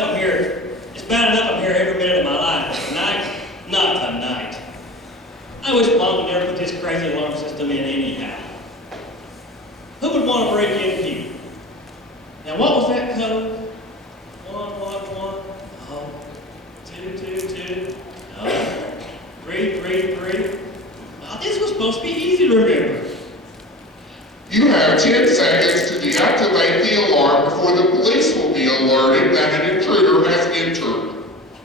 enough I'm here. It's bad enough I'm here every minute of my life. Tonight, not tonight. I wish Mom would never put this crazy alarm system in anyhow. Who would want to break in here? Now what was that code? 111. Oh, 222. Oh, 333. Oh, this was supposed to be easy to remember. You have 10 seconds to deactivate the alarm before the police will be alerted that an intruder has entered.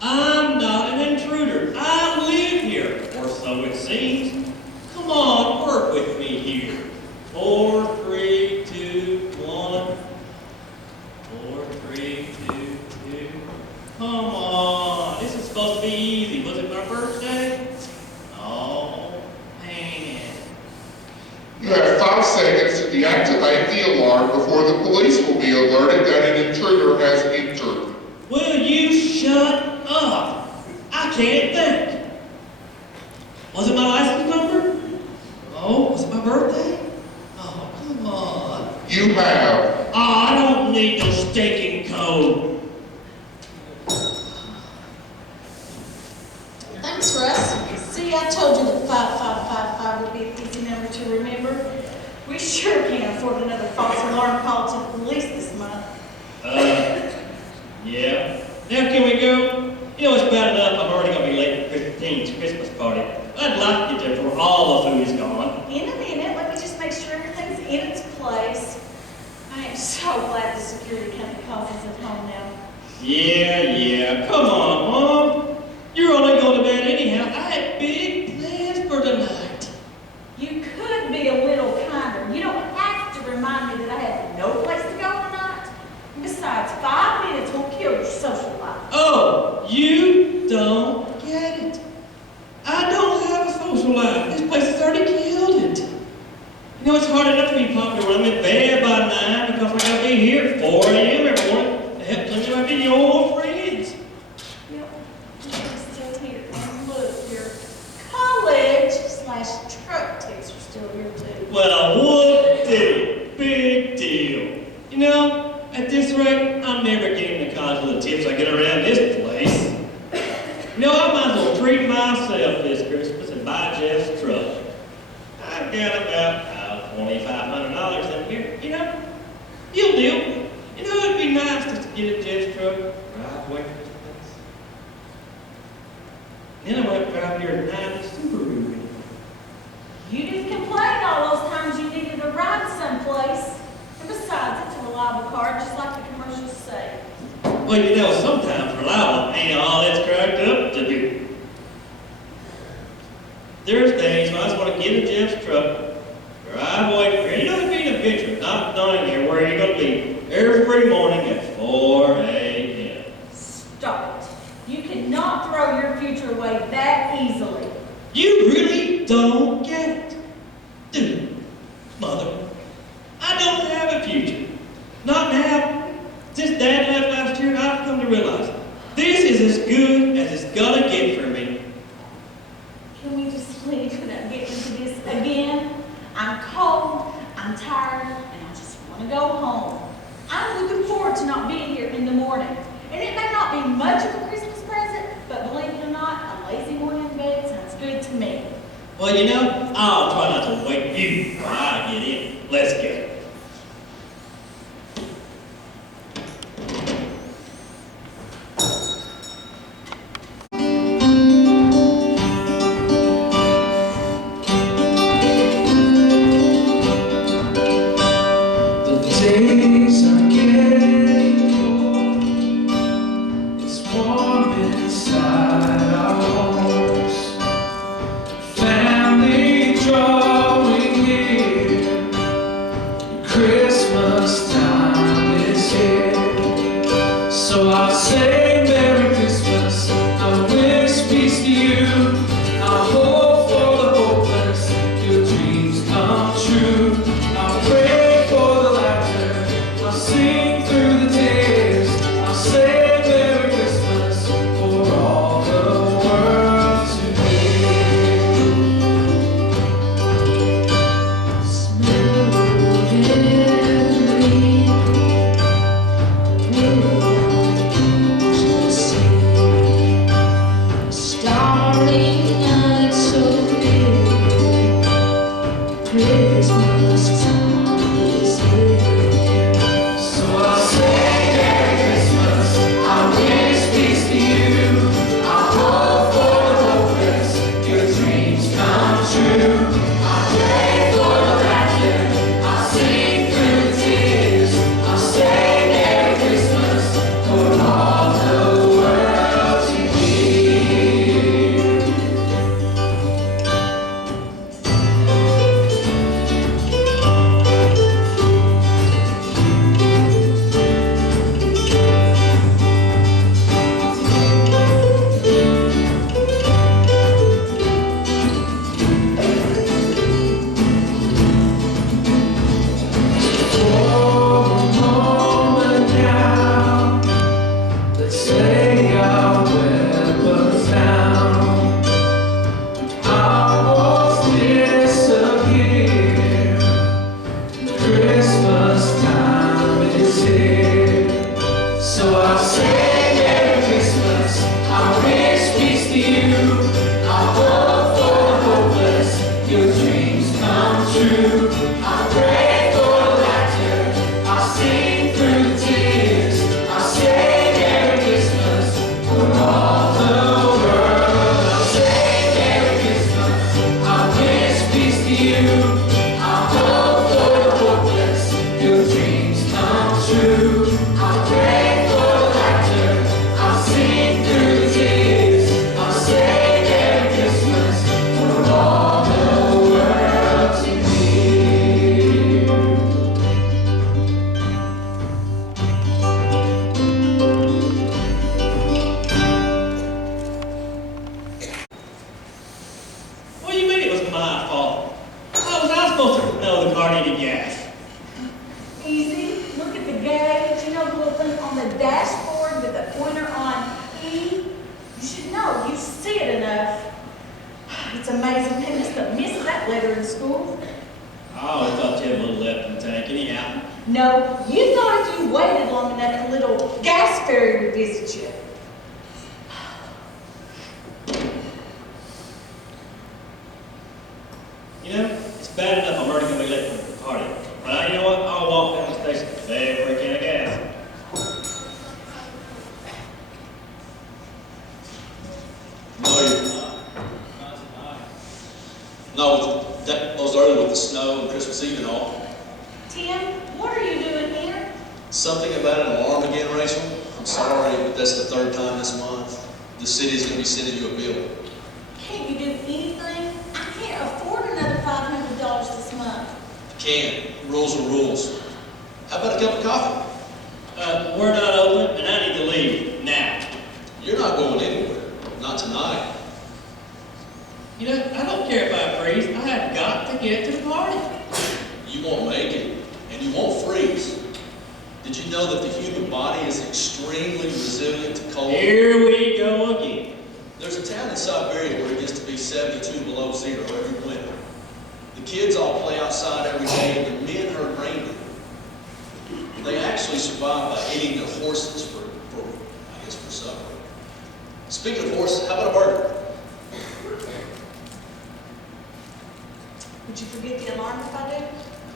I'm not an intruder. I live here, or so it seems. Come on, work with me here. 4, 3, 2, 1. 4, 3, 2, 2. Come on. This is supposed to be easy. Was it my birthday? Oh, man. You have 5 seconds to deactivate the alarm before the police will be alerted that an intruder has entered. Will you shut up? I can't think. Was it my license number? Oh, was it my birthday? Oh, come on. You have. Oh, I don't need no stinking code. Thanks, Russ. See, I told you that 5555 would be an easy number to remember. We sure can't afford another false alarm call to the police this month. Yeah. Now can we go? You know, it's bad enough I'm already going to be late for Christine's Christmas party. I'd like to get there before all the food is gone. In a minute, let me just make sure everything's in its place. I am so glad the security company calls us at home now. Yeah. Come on, Mom. You're only going to bed anyhow. I had big plans for tonight. You could be a little kinder. You don't have to remind me that I have no place to go tonight. And besides, 5 minutes won't kill your social life. Oh, you don't get it. I don't have a social life. This place has already killed it. You know, it's hard enough to be popular when I'm in bed by 9 because I gotta be here at 4 a.m. every morning to help clean up in your old friends. Yep, I'm still here. And look, your college/truck tips are still here too. Well, what deal? Big deal. You know, at this rate, I'm never getting the college with the tips I get around this place. You know, I might as well treat myself this Christmas and buy Jeff's truck. I've got about $2,500 in here. You know, you'll deal. You know, it'd be nice just to get a Jeff's truck right away from this place. Then I went drive your 90 Subaru. You didn't complain all those times you needed a ride someplace. And besides, it's a reliable car, just like the commercials say. Well, you know, sometimes reliable ain't all it's cracked up to be. There's days when I just want to get in Jeff's truck, drive away from here. You know, it'd be an adventure, not knowing here where you're going to be every morning at 4 a.m. Stop it. You cannot throw your future away that easily. You really don't get it. Dude, Mother, I don't have a future. Not now. Since Dad left last year, I've come to realize this is as good as it's gonna get for me. Can we just leave without getting into this again? I'm cold, I'm tired, and I just want to go home. I'm looking forward to not being here in the morning. And it may not be much of a Christmas present, but believe it or not, a lazy morning in bed sounds good to me. Well, you know, I'll try not to wake you while I get in. Let's go. lay our weapons down. Our walls disappear. Christmas time is here. So I'll say Merry Christmas. I wish peace to you. I hope for the hopeless your dreams come true. I pray for laughter. I'll sing through the tears. I'll say Merry Christmas for all the world. I'll say Merry Christmas. I wish peace to you. I hope for the hopeless your dreams come true. I pray for laughter. I'll sing through the tears. I'll say Merry Christmas for all the world to hear. What do you mean it was my fault? How was I supposed to know the car needed gas? Easy, look at the gauge, you know the little thing on the dashboard with the pointer on E? You should know, you see it enough. It's amazing parents that miss that letter in school. I always thought you had a little left in the tank anyhow. No, you thought if you waited long enough, the little gas fairy would visit you. You know, it's bad enough I'm already going to be late for the party. But you know what? I'll walk down the station today for a can of gas. No, you're not. No, that was early with the snow and Christmas Eve and all. Tim, what are you doing here? Something about an alarm again, Rachel? I'm sorry, but that's the third time this month. The city's going to be sending you a bill. Can't you do anything? I can't afford another $500 this month. Can't. Rules are rules. How about a cup of coffee? We're not open, and I need to leave now. You're not going anywhere. Not tonight. You know, I don't care if I freeze. I have got to get to the party. You won't make it, and you won't freeze. Did you know that the human body is extremely resilient to cold? Here we go again. There's a town in Siberia where it gets to be 72 below zero every winter. The kids all play outside every day, and the men herd reindeer. They actually survive by eating their horses for supper. Speaking of horses, how about a burger? Would you forget the alarm if I do?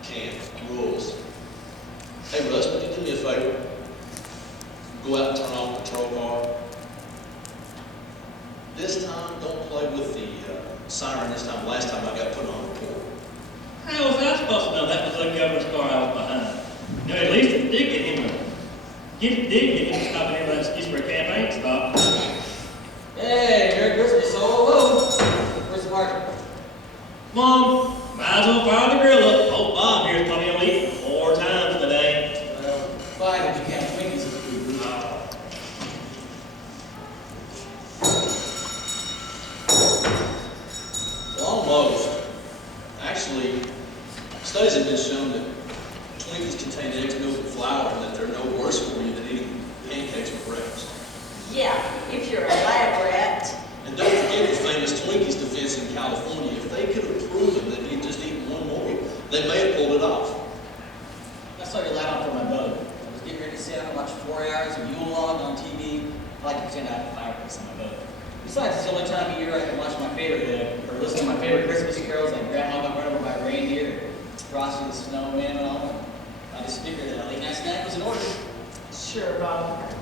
Can't. Rules. Hey, Russ, would you do me a favor? Go out and turn off the patrol car. This time, don't play with the siren this time. Last time I got put on report. How was I supposed to know that was the governor's car I was behind? You know, at least it did get him to stop at every excuse for a campaign stop. Hey, Merry Christmas, hello. Where's the party? Mom, might as well fire the grill up. Old Bob here's probably gonna eat 4 times today. Well, fine, if you can't Twinkies in the food group. Well, almost. Actually, studies have been shown that Twinkies contain eggs, milk, and flour, and that they're no worse for you than eating pancakes for breakfast. Yeah, if you're a lab rat. And don't forget the famous Twinkies defense in California. If they could have proven that he'd just eaten one more, they may have pulled it off. I saw your light on for my boat. I was getting ready to sit down and watch 4 hours of Yule log on TV. I like to pretend I have a fireplace on my boat. Besides, it's the only time of year I can watch my favorite, or listen to my favorite Christmas carols like Grandma Got Run Over by Reindeer, Frosty the Snowman, and all. I just figured that a late night snack was in order. Sure, Bob.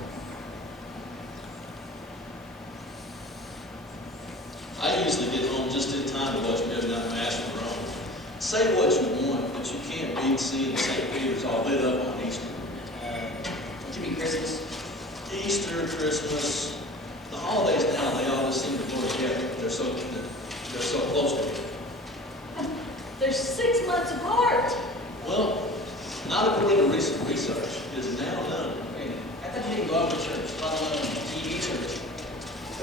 I usually get home just in time to watch Midnight Mass from Rome. Say what you want, but you can't beat seeing St. Peter's all lit up on Easter. What you mean, Christmas? Easter, Christmas, the holidays now, they all just seem to go together. They're so close together. They're 6 months apart. Well, not according to recent research. It is now known. Wait, I thought you didn't go out to church, let alone TV church.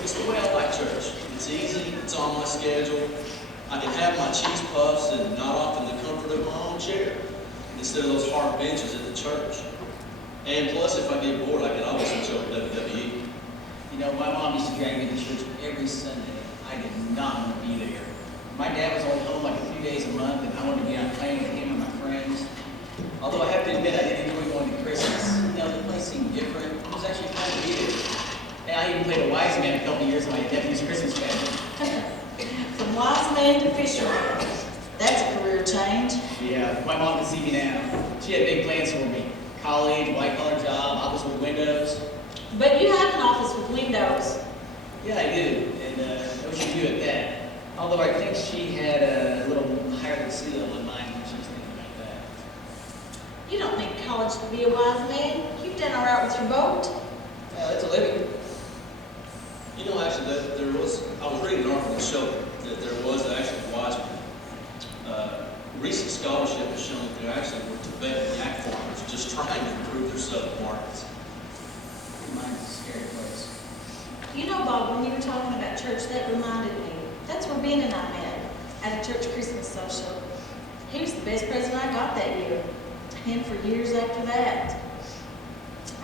It's the way I like church. It's easy, it's on my schedule. I can have my cheese puffs and not off in the comfort of my own chair, instead of those hard benches at the church. And plus, if I get bored, I can always switch over to WWE. to drag me to church every Sunday. I did not want to be there. My dad was only home like a few days a month, and I wanted to be out playing with him and my friends. Although I have to admit, I did enjoy going to Christmas. You know, the place seemed different. It was actually fun to be there. And I even played a wise man a couple of years in my nephew's Christmas family. From wise man to fisherman. That's a career change. Yeah, my mom can see me now. She had big plans for me. College, white-collar job, office with windows. But you have an office with windows. Yeah, I do, and I wish you knew at that. Although I think she had a little higher seal in mind when she was thinking about that. You don't need college to be a wise man. You've done all right with your boat. Yeah, that's a living. You know, actually, I was reading an article that showed that there was actually a wise man. Recent scholarship has shown that there actually were Tibetan yak farmers just trying to improve their southern markets. Mine's a scary place. You know, Bob, when you were talking about church, that reminded me. That's where Ben and I met, at a church Christmas social. He was the best present I got that year, and for years after that.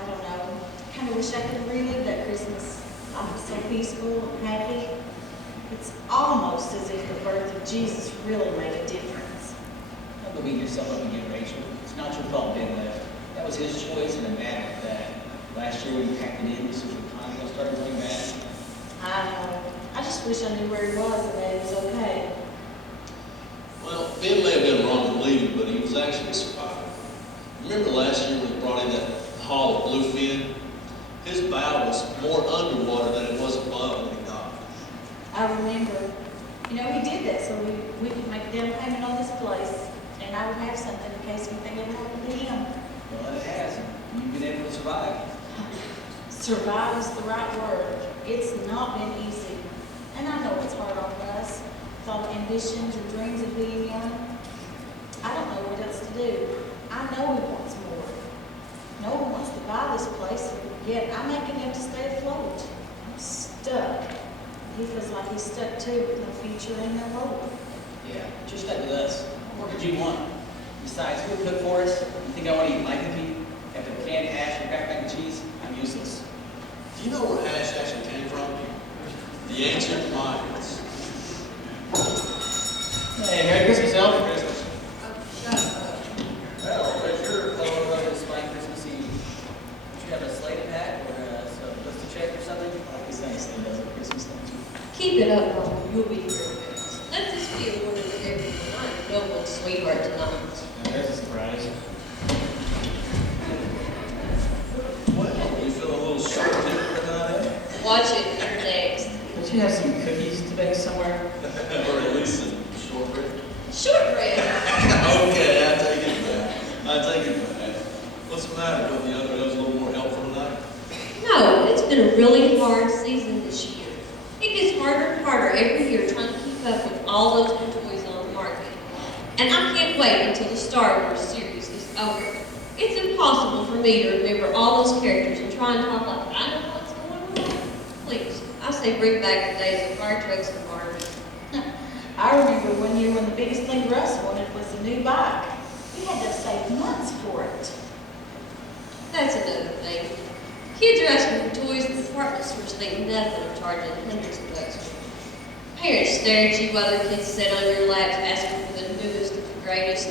I don't know, kind of wish I could relive that Christmas. I was so peaceful and happy. It's almost as if the birth of Jesus really made a difference. Don't beat yourself up again, Rachel. It's not your fault Ben left. That was his choice and a matter of that. Last year when you packed it in, this was the time I started going back. I know. I just wish I knew where he was and that he was okay. Well, Ben may have been wrong in leaving, but he was actually a survivor. Remember last year when he brought in that haul of bluefin? His bow was more underwater than it was above when he died. I remember. You know, he did that so we could make a down payment on this place, and I would have something in case anything ever happened to him. Well, it has. And you've been able to survive. Survive is the right word. It's not been easy. And I know it's hard on us, with all the ambitions and dreams of being young. I don't know what else to do. I know he wants more. No one wants to buy this place, and yet I'm making him to stay afloat. I'm stuck. He feels like he's stuck too, with no future and no hope. Yeah, but you're stuck with us. What could you want? Besides, who would cook for us? You think I want to eat my cookie? After canned hash or cracked mac and cheese? I'm useless. Do you know where hash actually came from? The ancient Mayans. Hey, Merry Christmas, Elf. Christmas. Well, but you're over this fine Christmas Eve. Don't you have a slate pack or a list to check or something? I like this nice thing does at Christmas time. Keep it up, Mom. You'll be here. Let this be a warning to everyone. I'm no one's sweetheart tonight. Now, there's a surprise. What? You feel a little short-tempered tonight, eh? Watch it. You're next. Don't you have some cookies to bake somewhere? Or at least some shortbread? Shortbread. Okay, I take it back. I take it back. What's the matter with the other? Those a little more helpful tonight? No, it's been a really hard season this year. It gets harder and harder every year trying to keep up with all those new toys on the market. And I can't wait until the Star Wars series is over. It's impossible for me to remember all those characters and try and talk like I know what's going on. Please, I say bring back the days of fire trucks and Barbies. I remember one year when the biggest thing Russ wanted was a new bike. We had to save months for it. That's another thing. Kids are asking for toys and department stores think nothing of charging hundreds of bucks for them. Parents stare at you while their kids sit on your laps asking for the newest and the greatest.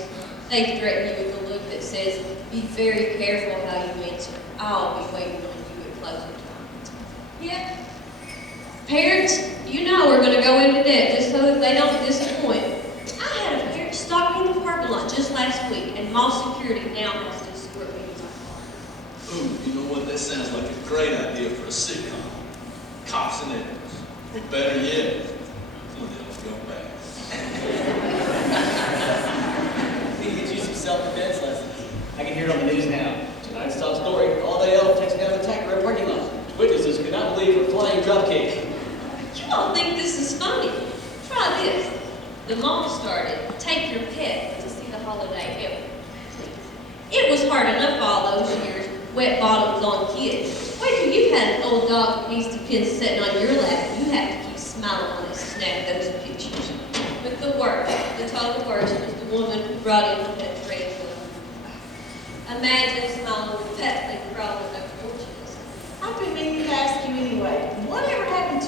They threaten you with a look that says, be very careful how you answer. I'll be waiting on you at closing time. Yeah. Parents, you know we're going to go into debt just so that they don't disappoint. I had a parent stop me in the parking lot just last week, and mall security now has to escort me to my car. Ooh, you know what? That sounds like a great idea for a sitcom. Cops and aliens. Better yet, let's go back. We need to get you some self-defense lessons. I can hear it on the news now. Tonight's top story. All-day elf takes down an attacker at a parking lot. Witnesses could not believe her flying dropkick. You all think this is funny? Try this. The mom started, take your pet to see the holiday help. It was hard enough all those years, wet bottoms on kids. Wait till you've had an old dog that needs to pin sitting on your lap and you have to keep smiling when they snap those pictures. But the worst, the total worst, was the woman who brought in the pet trade. Imagine smiling with a pet thing crawling up fortunes. I've been meaning to ask you anyway. Whatever happened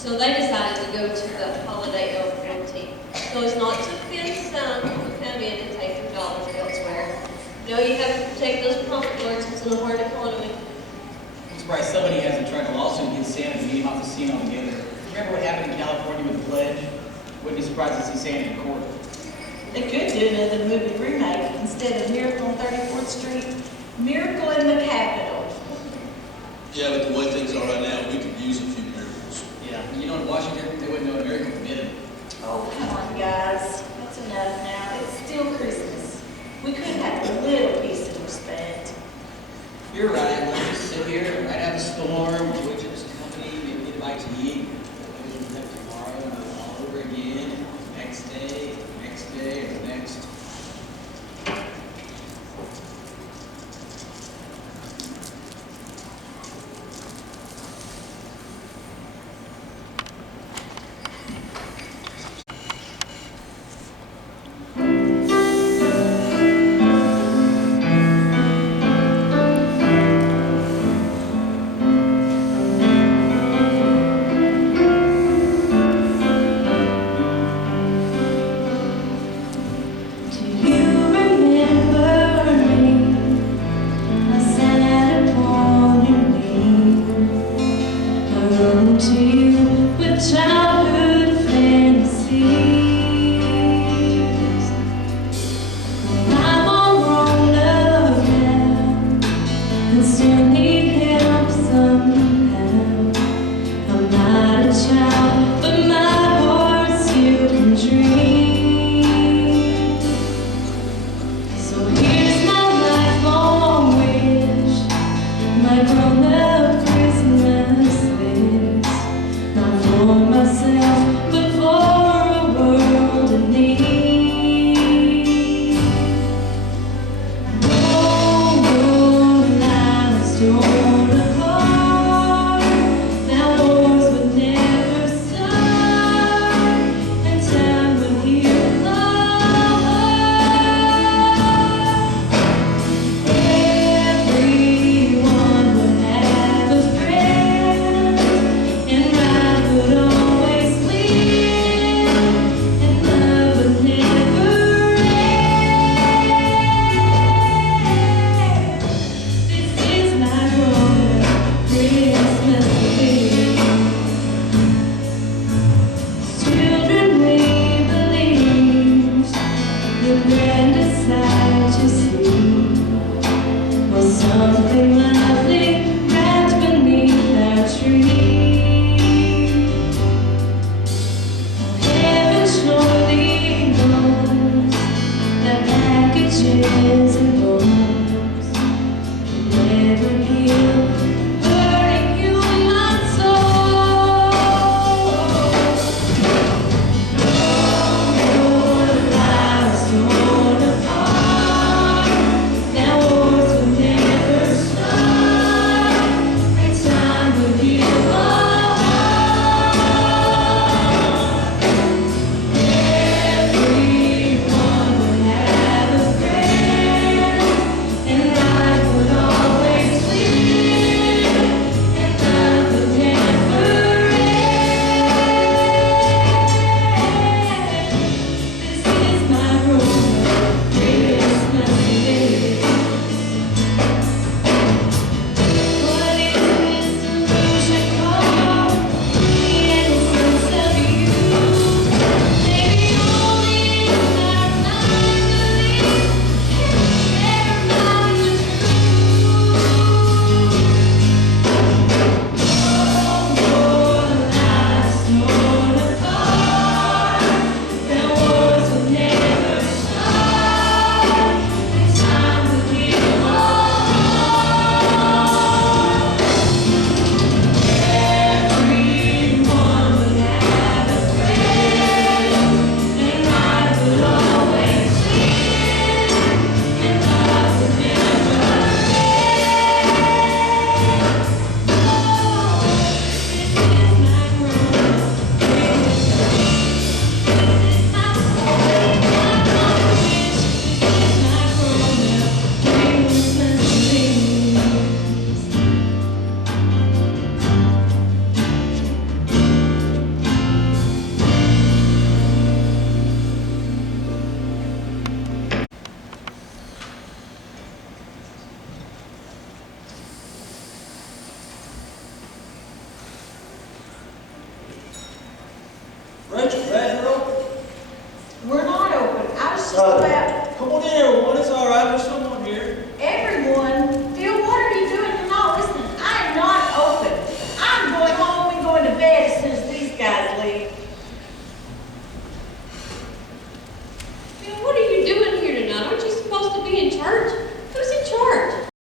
So they decided to go to the holiday elf guarantee. So it's not to offend some who come in and take their dollars elsewhere. You know, you have to protect those profit margins in a hard economy. I'm surprised somebody hasn't tried a lawsuit against Santa to get him off the scene altogether. Remember what happened in California with the pledge? Wouldn't be surprised to see Santa in court. They could do another movie remake instead of Miracle on 34th Street, Miracle in the Capitol. Yeah, but the way things are right now, we could use a few miracles. Yeah, you know, in Washington, they wouldn't know America committed. Oh, come on, guys. That's enough now. It's still Christmas. We could have a little peace and respect. You're right. We'll just sit here and ride out the storm, wait for this company, maybe get a bite to eat. Maybe we'll have tomorrow and do it all over again. Next day, or next. Rachel, glad you're open. We're not open. I was just about, Come on in, everyone. It's